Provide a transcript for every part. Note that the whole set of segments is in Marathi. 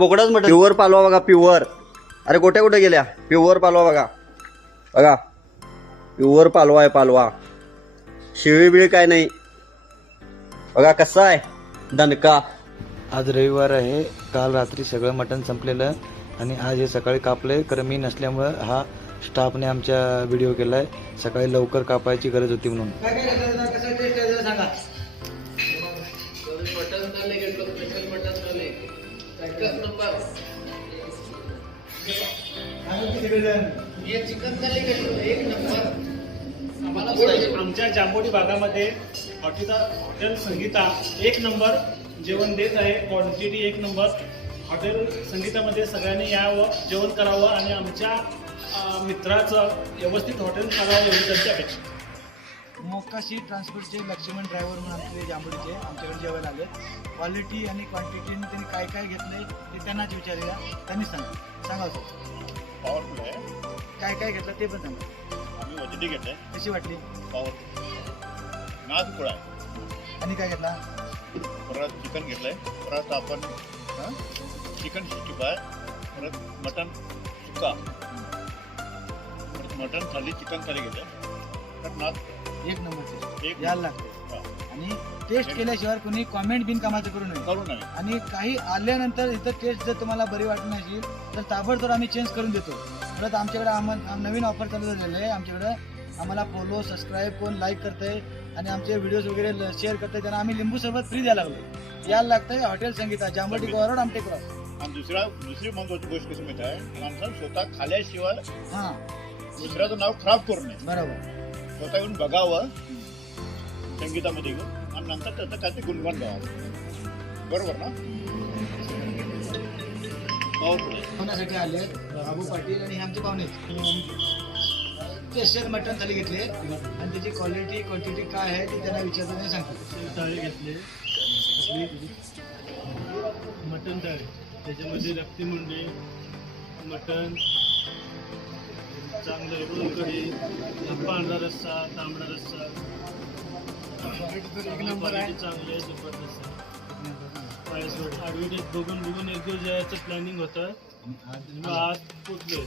बोकडाच मटण. प्युअर पालवा बघा, प्युअर. अरे गोट्या कुठे गेल्या? प्युअर पालवा बघा, बघा प्युअर पालवा आहे, पालवा. शिळी बिळी काय नाही बघा, कसा आहे दणका. आज रविवार आहे. काल रात्री सगळं मटण संपलेलं आणि आज हे सकाळी कापलंय. कारण मी नसल्यामुळं हा स्टाफने आमच्या व्हिडिओ केलाय. सकाळी लवकर कापायची गरज होती म्हणून. आमच्या जांभोडी भागामध्ये हॉटेल संगीता एक नंबर जेवण देत आहे. क्वांटिटी एक नंबर. हॉटेल संगीतामध्ये सगळ्यांनी यावं, जेवण करावं आणि आमच्या मित्राचं व्यवस्थित हॉटेल करावं एवढी त्यांची अपेक्षा. मोक्काशी ट्रान्सपोर्टचे लक्ष्मण ड्रायव्हर म्हणून आमचे जांभोळीचे आमच्याकडे जेवायला आले. क्वालिटी आणि क्वांटिटीने त्यांनी काय काय घेतलंय ते त्यांनाच विचारूया. त्यांनी सांगा सर पॉवरफुल आहे. काय काय घेतलं ते पण सांगा. आम्ही वजडी घेतलंय. कशी वाटली? पॉवरफुल नाद पुळा आहे. आणि काय घेतला? परत चिकन घेतलंय. परत आपण चिकन 65, परत मटन सुक्का, परत मटन थाली, चिकन थाली घेतलंय. तर नाद एक नंबर एक यायला लागते. आणि टेस्ट केल्याशिवाय कोणी कॉमेंट बिन कामाचं करू नये. करू नये. आणि काही आल्यानंतर इथं टेस्ट जर तुम्हाला बरी वाटत नसेल तर ताबडतोब आम्ही चेंज करून देतो. परत आमच्याकडे नवीन ऑफर चालू झालेलं आहे. आमच्याकडे आम्हाला फॉलो, सबस्क्राईब, कोण लाईक करतंय आणि आमचे व्हिडिओज वगैरे शेअर करतंय त्यांना आम्ही लिंबू सरबत फ्री द्यायला लागलो. यायला लागतंय hotel Sangeeta, Jambhoti Goa road, Amte cross. आणि दुसरी महत्वाची गोष्ट कशी माहिती आहे, माणसानं स्वतः खाल्याशिवाय हां दुसऱ्याचं नाव खराब करू नये. बरोबर. स्वतः येऊन बघावं संगीतामध्ये घेऊन आणि नंतर त्याचं काहीतरी गुणगान गावावं. बरोबर ना? होण्यासाठी आले बाबू पाटील आणि हे आमचे पाहुणे. स्पेशल मटण थाली घेतली आणि त्याची क्वालिटी क्वांटिटी काय आहे ते त्यांना विचारतो आणि सांगतो. थाळी घेतली, मटन थाळी, त्याच्यामध्ये रक्ती मुंडी, मटन चांगलं, कढी, पांढरा रस्सा, तांबडा रस्सा, एक नंबर आहे. चांगले जबरदस्त. ॲडव्हर्टाईज बघून एक दिवस जायचं प्लॅनिंग होतं. आज पोचलो.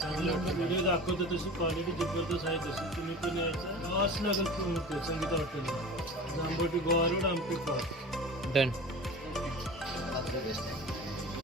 चांगलं व्हिडिओ दाखवतो तशी क्वालिटी जबरदस्त आहे. तशी तुम्ही पण यायचं लॉस लागेल Sangeeta hotel, Jambhoti Goa road, Amte cross. Done.